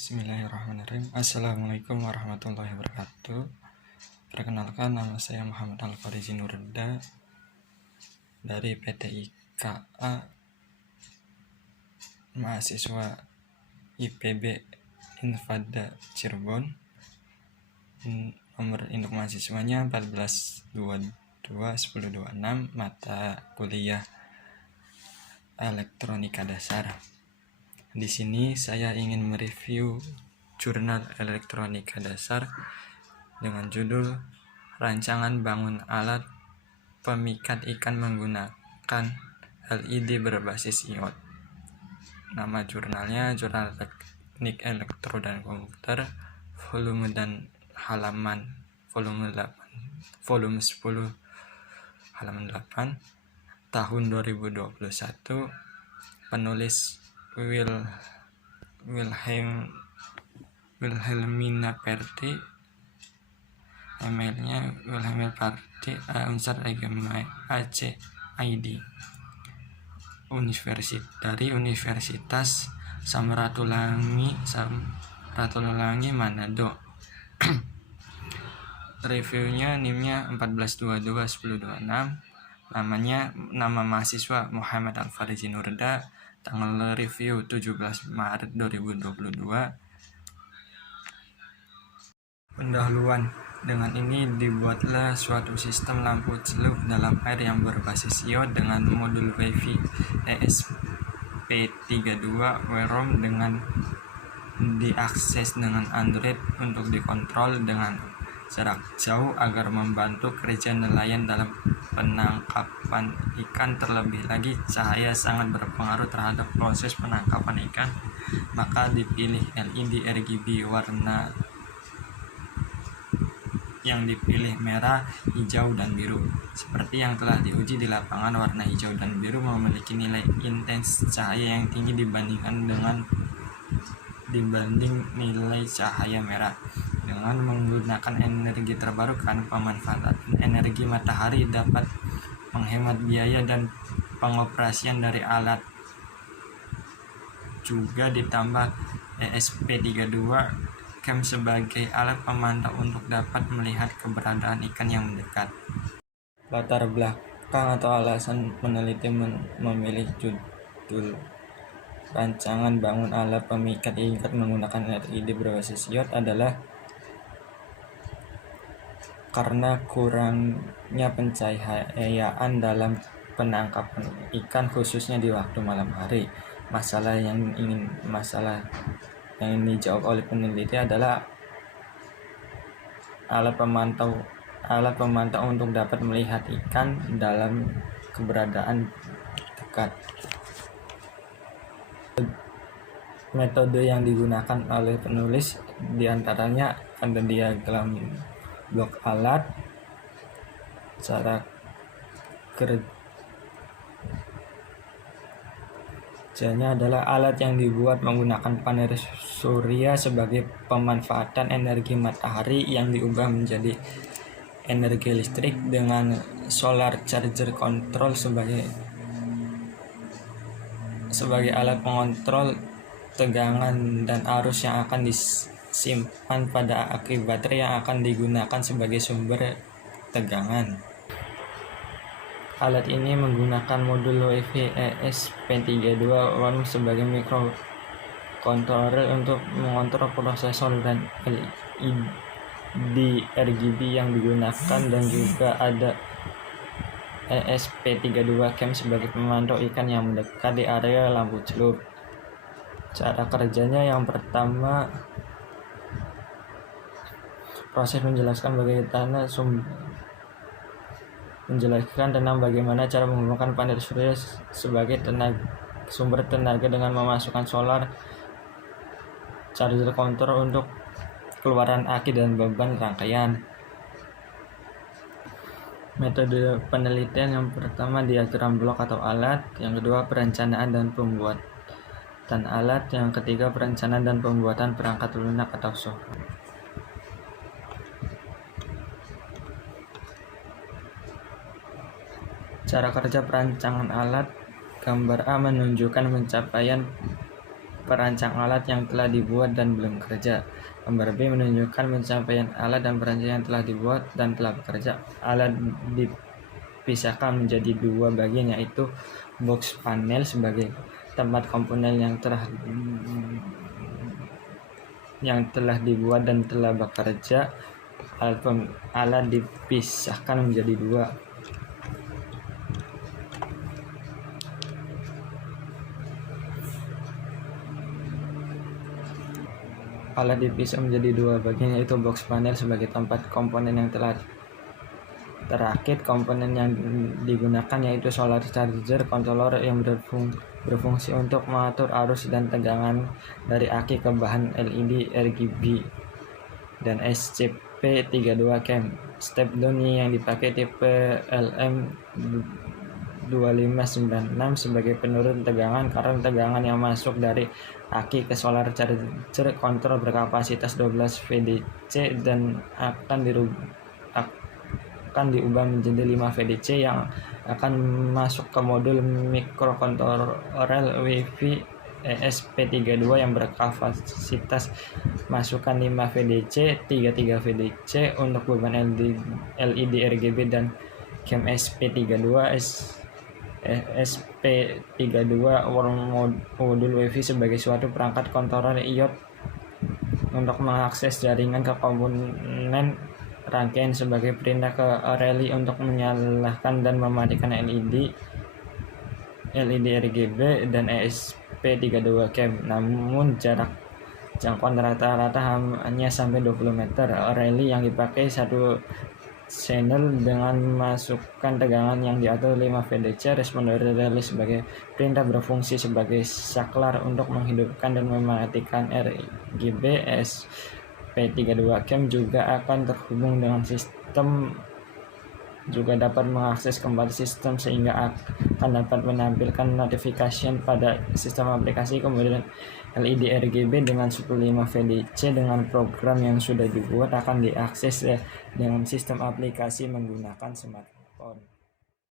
Bismillahirrahmanirrahim. Assalamualaikum warahmatullahi wabarakatuh. Perkenalkan, nama saya Muhammad Al-Farizi Nurda dari PT IKA, mahasiswa IPB Infada Cirebon. Nomor induk mahasiswanya 14221026, mata kuliah Elektronika Dasar. Di sini saya ingin mereview jurnal Elektronika Dasar dengan judul Rancangan Bangun Alat Pemikat Ikan Menggunakan LED Berbasis Iot. Nama jurnalnya Jurnal Teknik Elektro dan Komputer, volume dan halaman volume 10 halaman 8, tahun 2021. Penulis Wilhelmina Perti, emailnya wilhelminaperti @ac.id, dari Universitas Samratulangi Manado. Reviewnya NIM-nya 14221026, nama mahasiswa Muhammad Al-Farizi Nurda, tanggal review 17 Maret 2022. Pendahuluan. Dengan ini dibuatlah suatu sistem lampu celup dalam air yang berbasis iot dengan modul WiFi ESP32 WROM dengan diakses dengan Android untuk dikontrol dengan jarak jauh agar membantu kerja nelayan dalam penangkapan ikan. Terlebih lagi, cahaya sangat berpengaruh terhadap proses penangkapan ikan, maka dipilih LED RGB. Warna yang dipilih merah, hijau, dan biru. Seperti yang telah diuji di lapangan, warna hijau dan biru memiliki nilai intens cahaya yang tinggi dibanding nilai cahaya merah. Dengan menggunakan energi terbarukan, pemanfaatan energi matahari dapat menghemat biaya dan pengoperasian dari alat. Juga ditambah ESP32 cam sebagai alat pemantau untuk dapat melihat keberadaan ikan yang mendekat. Latar belakang atau alasan peneliti memilih judul Rancangan Bangun Alat Pemikat Ikan Menggunakan LED Berbasis Iot adalah karena kurangnya pencahayaan dalam penangkapan ikan, khususnya di waktu malam hari. Masalah yang dijawab oleh peneliti adalah alat pemantau untuk dapat melihat ikan dalam keberadaan dekat. Metode yang digunakan oleh penulis diantaranya ada diagram blok alat. Cara kerjanya adalah alat yang dibuat menggunakan panel surya sebagai pemanfaatan energi matahari yang diubah menjadi energi listrik dengan solar charger control sebagai alat pengontrol tegangan dan arus yang akan disimpan pada aki baterai yang akan digunakan sebagai sumber tegangan. Alat ini menggunakan modul WiFi ESP32 WROM sebagai microcontroller untuk mengontrol prosesor dan LED RGB yang digunakan, dan juga ada ESP32 cam sebagai pemantau ikan yang mendekat di area lampu celup. Cara kerjanya, yang pertama, proses menjelaskan tentang bagaimana cara menggunakan panel surya sebagai sumber tenaga dengan memasukkan solar charger control untuk keluaran aki dan beban rangkaian. Metode penelitian, yang pertama diagram blok atau alat, yang kedua perencanaan dan pembuatan alat, yang ketiga perencanaan dan pembuatan perangkat lunak atau software. Cara kerja perancangan alat. Gambar A menunjukkan pencapaian perancang alat yang telah dibuat dan belum bekerja. Gambar B menunjukkan pencapaian alat dan perancang yang telah dibuat dan telah bekerja. Alat dipisahkan menjadi dua bagian, yaitu box panel sebagai tempat komponen yang telah dibuat dan telah bekerja. Alat dipisahkan menjadi dua. Alat dipisah menjadi dua bagian, yaitu box panel sebagai tempat komponen yang telah terakit. Komponen yang digunakan yaitu solar charger controller yang berfungsi untuk mengatur arus dan tegangan dari aki ke bahan LED RGB, dan SCP-32 cam. Step down yang dipakai tipe LM2596 sebagai penurun tegangan karena tegangan yang masuk dari aki ke solar charger kontrol berkapasitas 12 VDC dan akan diubah menjadi 5 VDC yang akan masuk ke modul microcontroller Wi-Fi ESP32 yang berkapasitas masukan 5 VDC, 33 VDC untuk beban LED RGB dan cam SP32 modul Wi-Fi sebagai suatu perangkat kontroler IoT untuk mengakses jaringan ke komponen rangkaian sebagai perintah ke relay untuk menyalakan dan mematikan LED RGB dan ESP32 cam. Namun jarak jangkauan rata-rata hanya sampai 20 meter. Relay yang dipakai satu channel dengan masukkan tegangan yang diatur 5 VDC. Respon dari relay sebagai perintah berfungsi sebagai saklar untuk menghidupkan dan mematikan RGB. SP32 cam juga akan terhubung dengan sistem, juga dapat mengakses kembali sistem sehingga akan dapat menampilkan notification pada sistem aplikasi. Kemudian LED RGB dengan 15 VDC dengan program yang sudah dibuat akan diakses dengan sistem aplikasi menggunakan smartphone.